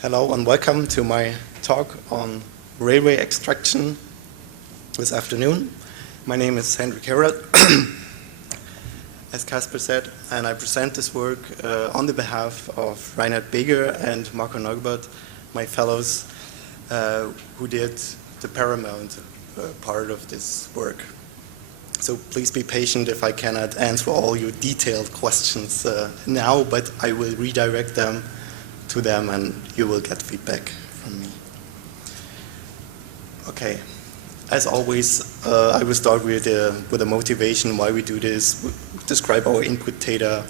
Hello and welcome to my talk on railway extraction this afternoon. My name is Herold, as Casper said, and I present this work on the behalf of Reinhard Beger and Marco Neubert, my fellows who did the paramount part of this work. So please be patient if I cannot answer all your detailed questions now, but I will redirect them to them and you will get feedback from me. Okay, as always, I will start with a motivation why we do this, describe our input data,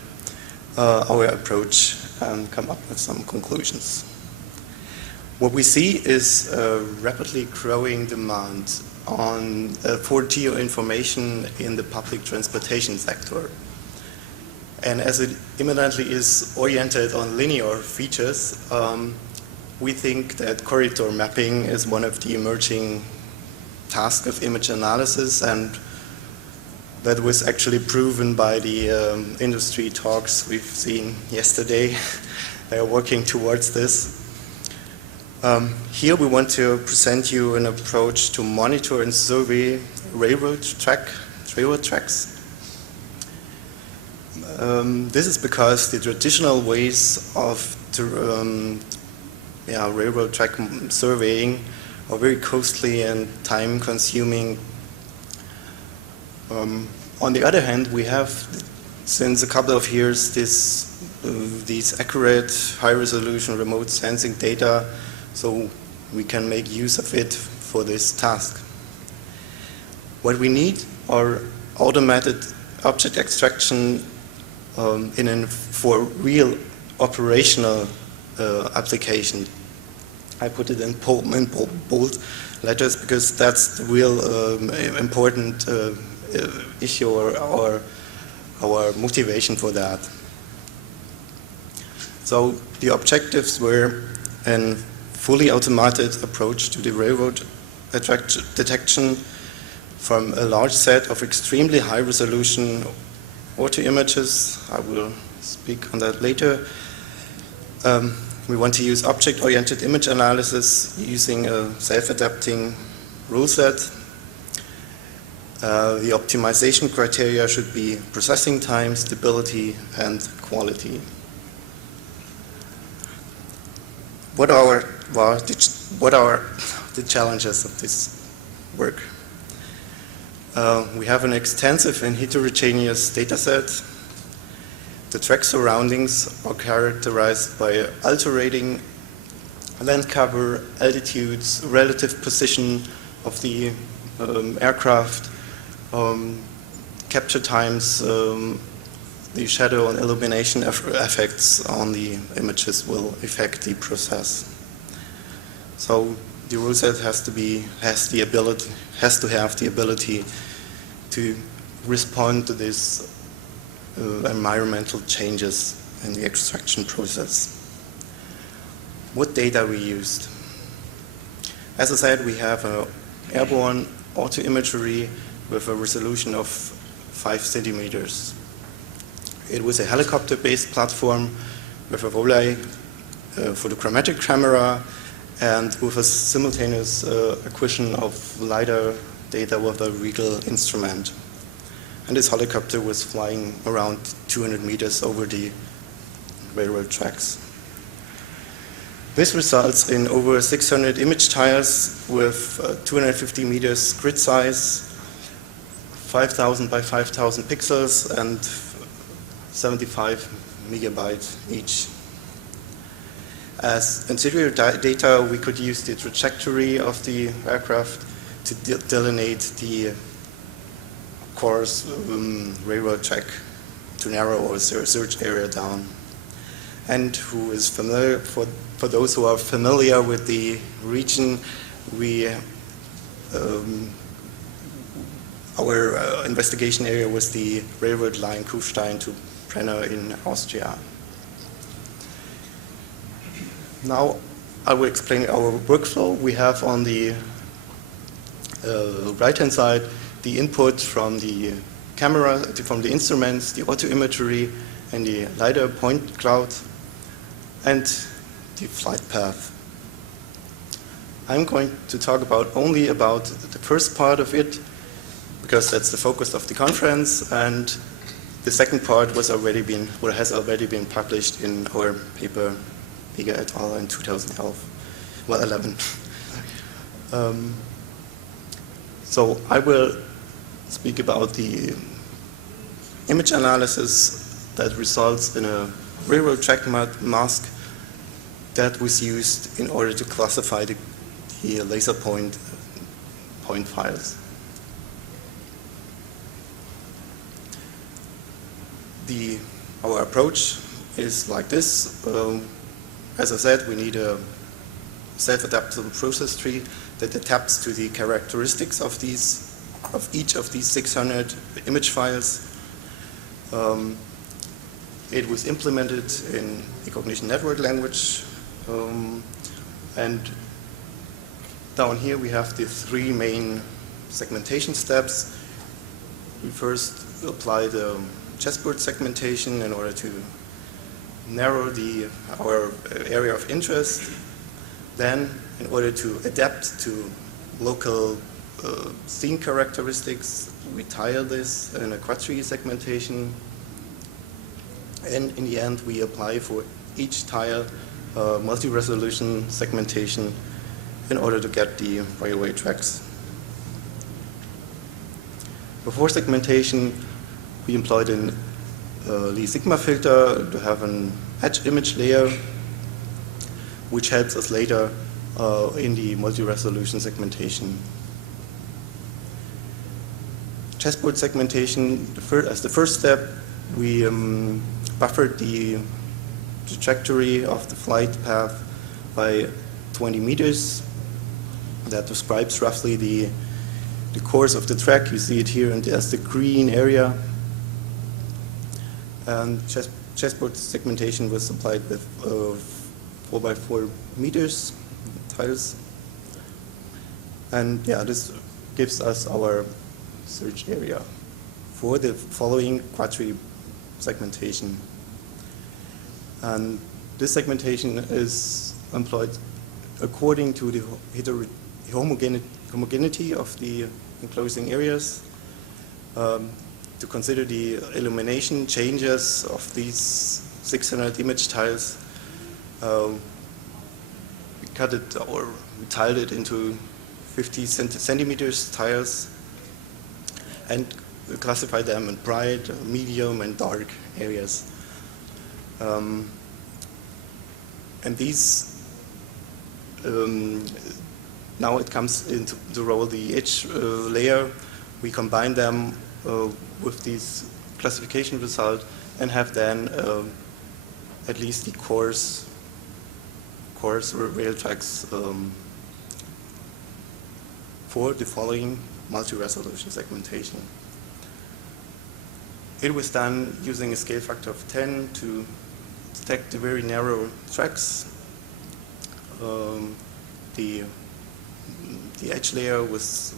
our approach, and come up with some conclusions. What we see is a rapidly growing demand for geoinformation in the public transportation sector. And as it imminently is oriented on linear features, we think that corridor mapping is one of the emerging tasks of image analysis, and that was actually proven by the industry talks we've seen yesterday. They are working towards this. Here we want to present you an approach to monitor and survey railroad tracks. This is because the traditional ways of railroad track surveying are very costly and time-consuming. On the other hand, we have, since a couple of years, these accurate, high-resolution remote sensing data, so we can make use of it for this task. What we need are automated object extraction for real operational application. I put it in bold letters because that's the real important issue or our motivation for that. So the objectives were a fully automated approach to the railroad detection from a large set of extremely high resolution auto images. I will speak on that later. We want to use object-oriented image analysis using a self-adapting rule set. The optimization criteria should be processing time, stability, and quality. What are the challenges of this work? We have an extensive and heterogeneous data set. The track surroundings are characterized by alternating land cover, altitudes, relative position of the aircraft, capture times, the shadow and illumination effects on the images will affect the process. So the rule set has to have the ability to respond to these environmental changes in the extraction process. What data we used? As I said, we have an airborne auto imagery with a resolution of 5 centimeters. It was a helicopter-based platform with a Volei photogrammetric camera and with a simultaneous acquisition of LiDAR data with a Regal instrument. And this helicopter was flying around 200 meters over the railroad tracks. This results in over 600 image tiles with 250 meters grid size, 5,000 by 5,000 pixels, and 75 megabytes each. As ancillary data, we could use the trajectory of the aircraft to delineate the course railroad track to narrow or search area down. And who is familiar, for those who are familiar with the region, our investigation area was the railroad line Kufstein to Brenner in Austria. Now I will explain our workflow. We have on the right-hand side the input from the camera, from the instruments, the auto imagery, and the LiDAR point cloud. And the flight path. I'm going to talk only about the first part of it, because that's the focus of the conference, and the second part has already been published in our paper, Bega et al. In 2011. So I will speak about the image analysis that results in a railroad track mask that was used in order to classify the laser point files. Our approach is like this. As I said, we need a self-adaptable process tree that adapts to the characteristics of each of these 600 image files. It was implemented in the cognition network language, and down here we have the three main segmentation steps. We first apply the chessboard segmentation in order to narrow our area of interest. Then, in order to adapt to local scene characteristics, we tile this in a quadtree segmentation. And in the end, we apply for each tile multi-resolution segmentation in order to get the railway tracks. Before segmentation, we employed an Lie sigma filter to have an edge image layer, which helps us later in the multi-resolution segmentation. Chessboard segmentation, as the first step, we buffered the trajectory of the flight path by 20 meters. That describes roughly the course of the track. You see it here as the green area. And chessboard segmentation was applied with 4 by 4 meters tiles. And yeah, this gives us our search area for the following quadtree segmentation. And this segmentation is employed according to the homogeneity of the enclosing areas, to consider the illumination changes of these 600 image tiles. We cut it, or we tiled it into 50 centimeters tiles and classify them in bright, medium, and dark areas. And these, now it comes into the role the edge layer. We combine them with these classification result and have then at least the coarse rail tracks for the following multi-resolution segmentation. It was done using a scale factor of 10 to detect the very narrow tracks. The edge layer was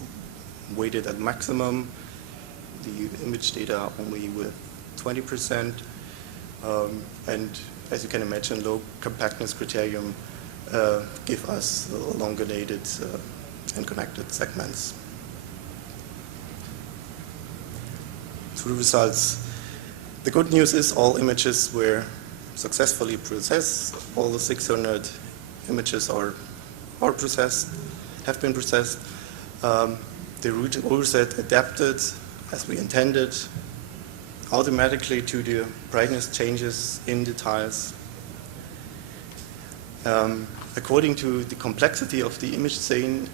weighted at maximum, the image data only with 20%, and as you can imagine, low compactness criterion give us elongated and connected segments. To the results, the good news is all images were successfully processed. All the 600 images are processed, have been processed. The rule set adapted as we intended automatically to the brightness changes in the tiles. According to the complexity of the image scene,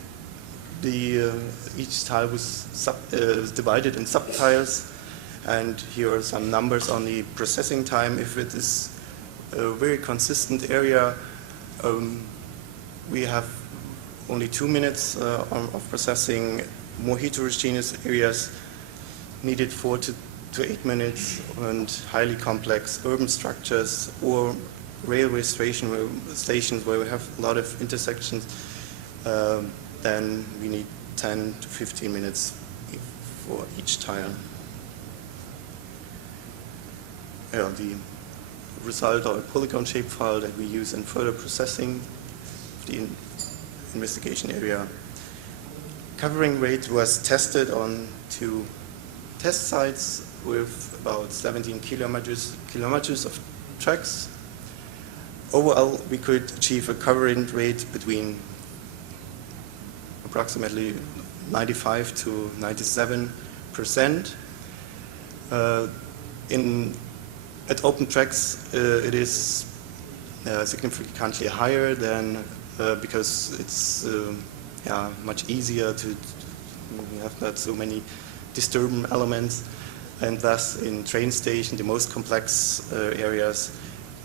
each tile was divided in subtiles, and here are some numbers on the processing time. If it is a very consistent area, we have only 2 minutes of processing. More heterogeneous areas needed 4 to 8 minutes, and highly complex urban structures or railway stations where we have a lot of intersections, then we need 10 to 15 minutes for each tile. The result of a polygon shapefile that we use in further processing of the investigation area. Covering rate was tested on 2 test sites with about 17 kilometers of tracks. Overall, we could achieve a covering rate between approximately 95 to 97%. At open tracks, it is significantly higher than because it's much easier to have not so many disturbing elements, and thus in train station, the most complex areas,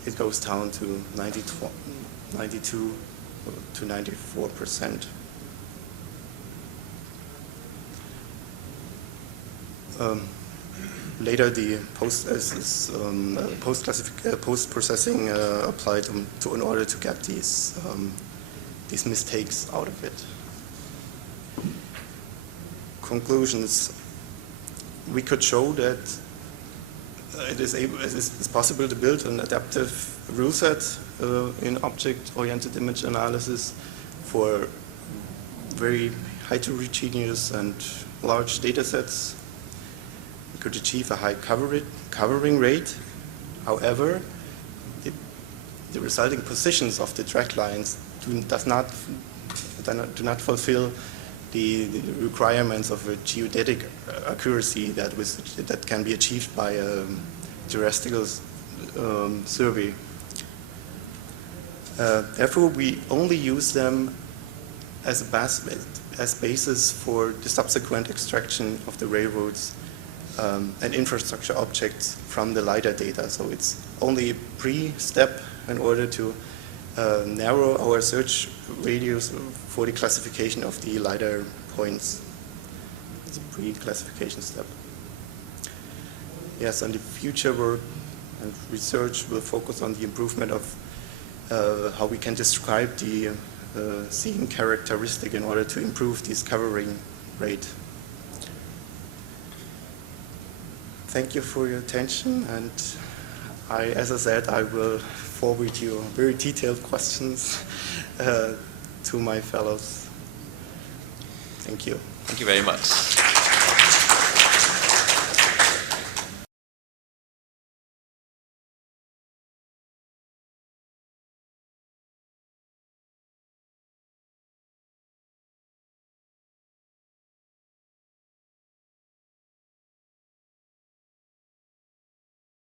it goes down to 92 to 94%. Later, the post-processing applied in order to get these mistakes out of it. Conclusions. We could show that it is possible to build an adaptive rule set in object-oriented image analysis for very heterogeneous and large data sets. We could achieve a high covering rate. However, the resulting positions of the track lines do not fulfill the requirements of a geodetic accuracy that can be achieved by a terrestrial survey. Therefore, we only use them as basis for the subsequent extraction of the railroads and infrastructure objects from the LiDAR data. So it's only a pre-step in order to narrow our search radius for the classification of the LiDAR points. It's a pre-classification step. Yes, and the future work and research will focus on the improvement of how we can describe the seeing characteristic in order to improve this covering rate. Thank you for your attention, and as I said, I will forward you very detailed questions to my fellows. Thank you. Thank you very much.